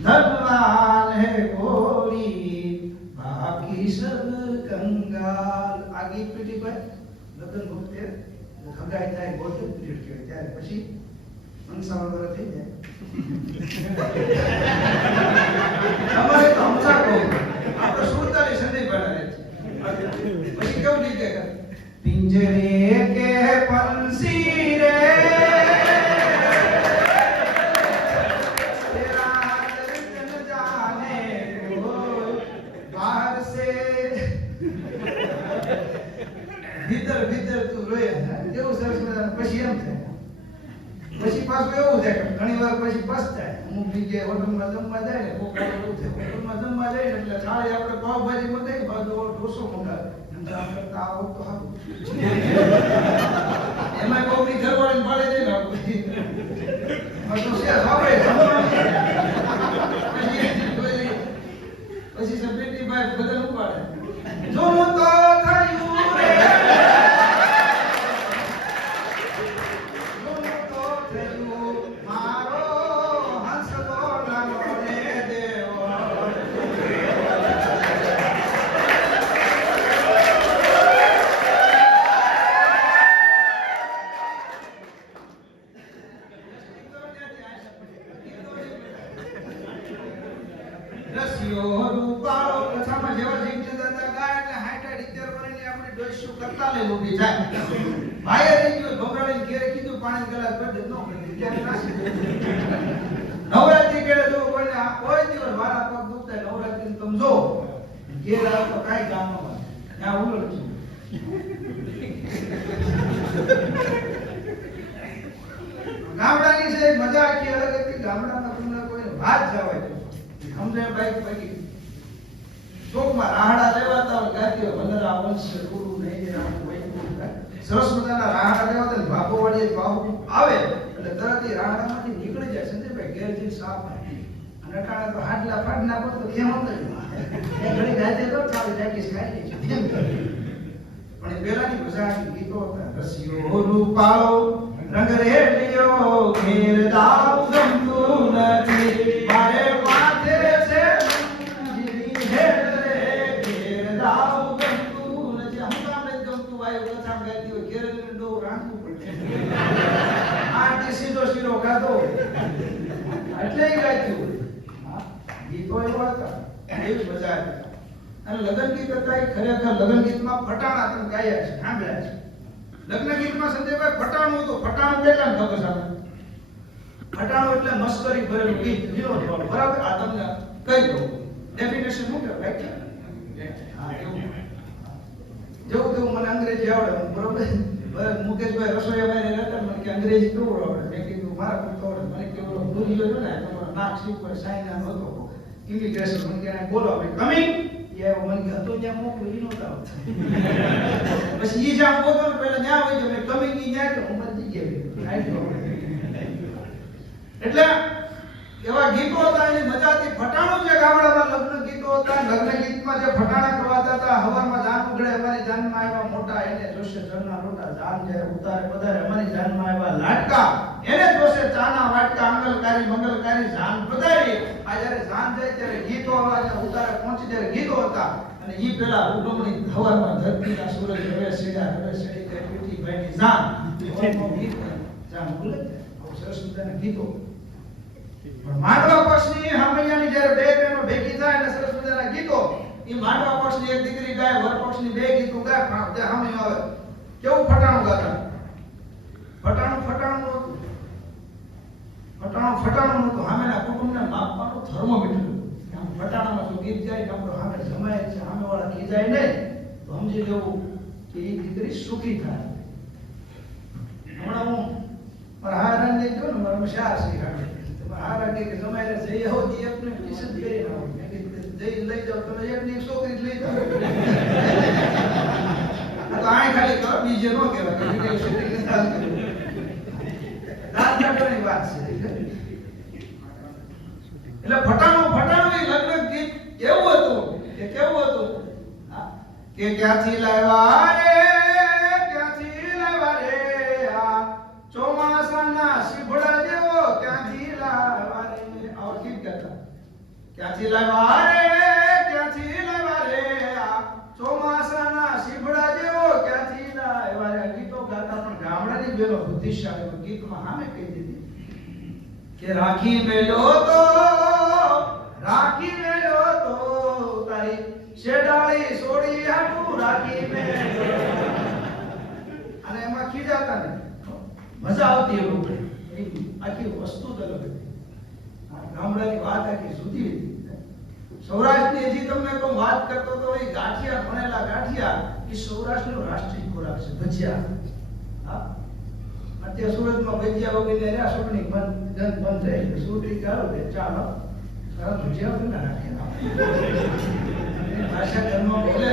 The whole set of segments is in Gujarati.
ધનવાન હે કોરી બાકી સબ કંગાલ આ ગીત પેટી પર લગ્ન વખતે ખગાઈ થાય ગોત્ર પીરિયડ કહેવાય ત્યારે પછી વર્ષ થઈ જાય એમ થાય પછી પાછું એવું થાય ઘણી વાર પછી પસ્તાય અમુક જગ્યાએ હોટલમાં જમવા જાય ને કોક એવું થાય હોટલમાં જમવા જાય એટલે થાળી આપણે પાવભાજી મંગાવી બાજુ ઢોસો મંગાવે એમ કોકની ને પછી સપેટી ભાઈ બધા ઉપાડે જોનું કરીને કરતા લે લોભી જાય ભાઈએ રહી ગયો ગોમરાળીને ઘેરે કીધું પાણી ગલાસ દે. નો કરી નવરાત્રી કેળે જો કોઈને કોઈ દિવસ મારા પગ દુખતા નવરાત્રી તમે જો. ઘેર તો કાંઈ કામ ન ત્યાં ઉલળ છું. ગામડાની છે મજા આખી અલગ હતી ગામડાના તમને કોઈ વાત જવાય સમજાય ભાઈ ભાઈ ચોકમાં રાહડા લેવાતા હોય ગાતી હોય ગુરુ નહીં હોય સરસ મજાના રાણા ને બાપો વાળી બાપુ આવે. એટલે તરત એ રાણામાંથી નીકળી જાય સંજયભાઈ ઘેર જઈને સાફ અને અટાણે તો હાટલા ફાટ ના પડતો કેમ હતો ઘણી ગાતે તો ચાલી જાય ખાઈ પણ પેલાની મજા ગીતો હતા. રસિયો રૂપાળો રંગ રેડિયો ઘેર ગમતું ગાતી હોય ઘેર ડો રાખવું પડે આરતી સીધો શીરો ખાધો એટલે ગાતી હોય ગીતો એવા હતા એવી મજા હતી અને લગ્ન ગીત હતા એ ખરેખર લગ્ન ગીતમાં ફટાણા તમે ગાયા છે સાંભળ્યા છે લગ્ન ગીતમાં સંજયભાઈ ફટાણું હતું ફટાણું કેટલા ખબર સાહેબ ફટાણું એટલે મસ્કરી ભરેલું ગીત વિનોદ બરાબર આ તમને કહી દઉં ડેફિનેશન શું કે વ્યાખ્યા હા એવું જેવું તેવું મને અંગ્રેજી આવડે. બરોબર? મુકેશભાઈ રસોઈયાભાઈ રહેતા મને કે અંગ્રેજી કેવું આવડે? મેં કીધું, મારા પૂરતો આવડે. મને કે, ઓલો ભૂરીયો છે ને, તમારો નાક સીપ પર સાઈન નામ હતો. ઇમિગ્રેશન મને કે, બોલો અમે કમિંગ એ આવ્યો, મને કે, હતો ત્યાં મોકલું ઈ નહોતા આવતા. પછી એ જ્યાં પોતો પહેલા ન્યા હોય મેં કમિંગની ન્યા કે હું બધી ગયા. એટલે એવા ગીતો હતા, એની મજા હતી. ફટાણું જે ગામડામાં લગ્ન હતા લગ્ન ગીતમાં જે ફટાણા કરવાતા હતા, હવારમાં જાન ઉગડે, અમારી જાનમાં આવ્યા મોટા, એને જોશે જળના લોટા, જાન જ્યારે ઉતારે પધારે, અમારી જાનમાં આવ્યા લાટકા. એને જોશે ચાના વાટકા અંગલકારી મંગલકારી જાન પધારી. આ જ્યારે જાન જાય ત્યારે ગીતો અવાજે ઉતારે પહોંચી ત્યારે ગીતો હતા. અને ઈ પેલા ઉગમણી હવારમાં ધરતીના સૂરજ હવે સીડા, હવે સીડી તે પીઠી જાન. ગીત જાન ભૂલે સરસ ગીતો. પણ માનવા પક્ષની હમૈયાની જ્યારે બે બહેનો ભેગી થાય એટલે સરસ મજાના ગીતો ઈ માંડવા પક્ષની એક દીકરી ગાય વર પક્ષની બે ગીતો ગાય પણ જે હામૈયો આવે કેવું ફટાણું ગાતા ફટાણું ફટાણું નહોતું ફટાણું ફટાણું નહોતું હામેના કુટુંબને માપવાનું થર્મોમીટર આમ ફટાણામાં જો ગીત જાય કે આપણો હામે જમાય છે હામે વાળા ખીજાય નહીં તો સમજી લેવું કે એ દીકરી સુખી થાય હમણાં હું મારા હારા ને જો ને મારા શાર શીખાડે હારા કે જમાઈને જઈ આવો તે એકને ટ્યુશન કરી આવો મેં કીધું જઈ લઈ જાવ તમે એકની એક છોકરી લઈ જાવ તો આય ખાલી તો, બીજે નો કહેવાય, કે શૂટિંગ ને ચાલુ રાત દાંત વાત છે. એટલે ફટાણું ફટાણું એ લગ્ન ગીત કેવું હતું? કે કેવું હતું? કે ક્યાંથી લાવ્યા રે? ક્યાંથી લાવ્યા રે? આ ચોમાસાના શીભડા જેવો ક્યાંથી લાવ્યા રે? આવ ગીત ગાતા ક્યાંથી લાવ્યા રે ક્યાંથી લાવ્યા રે આ ચોમાસાના શીભડા જેવો ક્યાંથી લાવ્યા રે ગીતો ગાતા પણ ગામડાની બેનો બુદ્ધિશાળી ગીતમાં સામે કહી દીધી કે રાખી મેલો તો રાખી મેલો તો તારી શેડાળી સોડી હાટું રાખી મેલો અને એમાં ખીજાતા ને મજા આવતી એ લોકો આખી વસ્તુ જ અલગ હતી આ ગામડાની વાત આખી જુદી હતી સૌરાષ્ટ્રની હજી તમને કોઈ વાત કરતો તો એ ગાંઠિયા ભણેલા ગાંઠિયા એ સૌરાષ્ટ્રનો રાષ્ટ્રીય ખોરાક છે ભજીયા હા અત્યારે સુરતમાં ભજીયા વગેરે રહ્યા ચૂંટણી બંધ ગંધ બંધ થઈ ગયું સુરતી ચાલો કે ચાલો. સારા ભજીયા પણ ના રાખે ભાષા ઘરમાં બોલે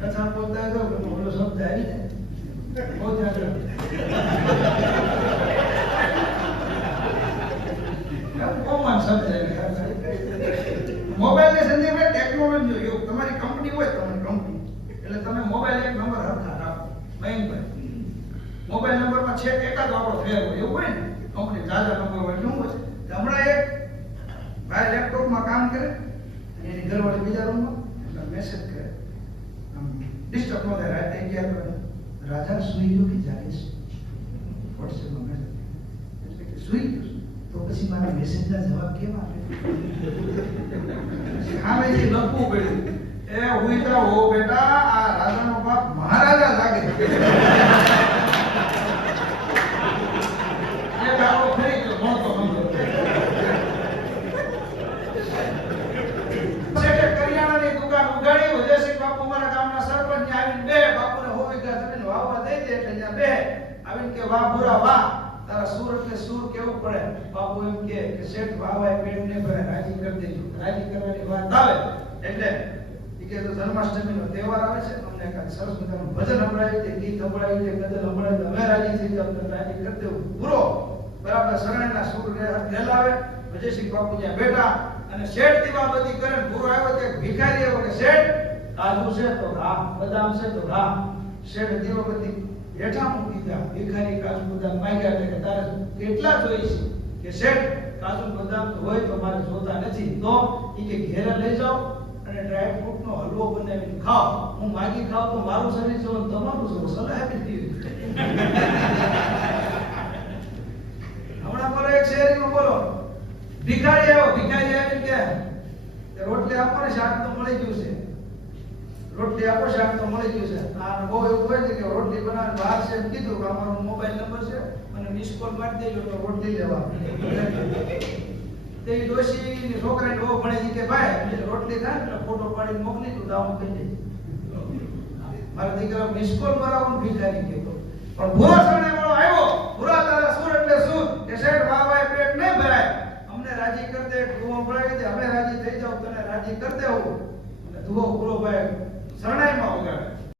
કથા બોલતા હોય તો ઓલો શબ્દ આવી જાય. બહુ શબ્દ મોબાઈલ ને સંદર્ભે ટેકનોલોજી તમારી કંપની હોય, તમારી કંપની. એટલે તમે મોબાઈલ એક નંબર મોબાઈલ નંબરમાં છેક એકાદ આપણો ફેર હોય. એવું હોય ને? કંપની જાજા નંબર હોય શું હોય. તો હમણાં એક ભાઈ લેપટોપમાં કામ કરે અને એની ઘરવાળી બીજા રૂમમાં એટલે મેસેજ કરે. ડિસ્ટર્બ ન થાય. રાતે અગિયાર વાગે રાજા સુઈ ગયો કે જાગે છે? વોટ્સએપમાં મેસેજ એટલે કે સુઈ ગયો છે. તો પછી મારા મેસેજના જવાબ કેમ આપે? સામે જે લખવું પડ્યું. એ હુઈતા હો બેટા, આ રાજાનો બાપ મહારાજા લાગે એ બાપો ફરી ગયો ભણતો નંબર શેઠે કરિયાણાની દુકાન ઉગાડી ઉદયસિંહ બાપુ મારા ગામના સરપંચ ને આવીને બે બાપુને હો વીઘા જમીન વાવવા દઈ દે એટલે ત્યાં બે તારા સૂર એટલે પડે? બાપુ એમ કે શેઠ રાજી કરી દેજો. રાજી કરવાની વાત આવે એટલે ઈ કે તહેવાર આવે છે અમને કાંઈક સરસ ભજન સંભળાવી ગીત સંભળાવી દે અમે રાજી થઈ જાવ તો રાજી કરી બરાબર શરણના સૂર ફેલાવે. વિજયસિંહ બાપુ ત્યાં બેઠા અને શેઠ દીવા કરે, પૂરો આવ્યો તે ભિખારી આવ્યો કે, શેઠ, કાજુ છે તો ઘા, બદામ છે તો ઘા. શેઠ દીવા હેઠા મૂકી દીધા ભિખારી કાજુ બદામ માંગ્યા એટલે કે તારે કેટલા જોઈએ કે શેઠ, કાજુ બદામ તો હોય તો મારે જોતા નથી. તો એ કે ઘેરે લઈ જાઓ અને ડ્રાય ફ્રૂટ નો હલવો બનાવીને ખાઓ. હું માગી ખાવ તો મારું શરીર જો તમારું જો સલાહ આપી દીધી. હમણાં બોલો એક શેરીમાં બોલો. ભિખારી આવ્યો, ભિખારી આવીને કે રોટલી આપો ને, શાક તો મળી ગયું છે. રોટલી આપો શાક તો મળી ગયું છે. આ બહુ એવું હોય છે કે રોટલી બનાવીને બહાર છે એમ કીધું કે અમારો મોબાઈલ નંબર છે અને મિસ કોલ મારી દેજો તો રોટલી લેવા. તે ડોશી છોકરાને બહુ ભણે છે કે ભાઈ રોટલી થાય એટલે ફોટો પાડીને મોકલી તું દામ કહી દે મારા દીકરા મિસ કોલ મરાવું ભીજારી કે પણ ભૂરો વાળો આવ્યો, ભૂરા તારા સુર એટલે સુર કે શેઠ બાબાએ પેટ નહીં ભરાય. અમને રાજી કરી દે ધુઓ ભરાવી દે, અમે રાજી થઈ જાવ તને રાજી કરી દેવું. ધુઓ પૂરો ભાઈ શરણાઈમાં વગાડે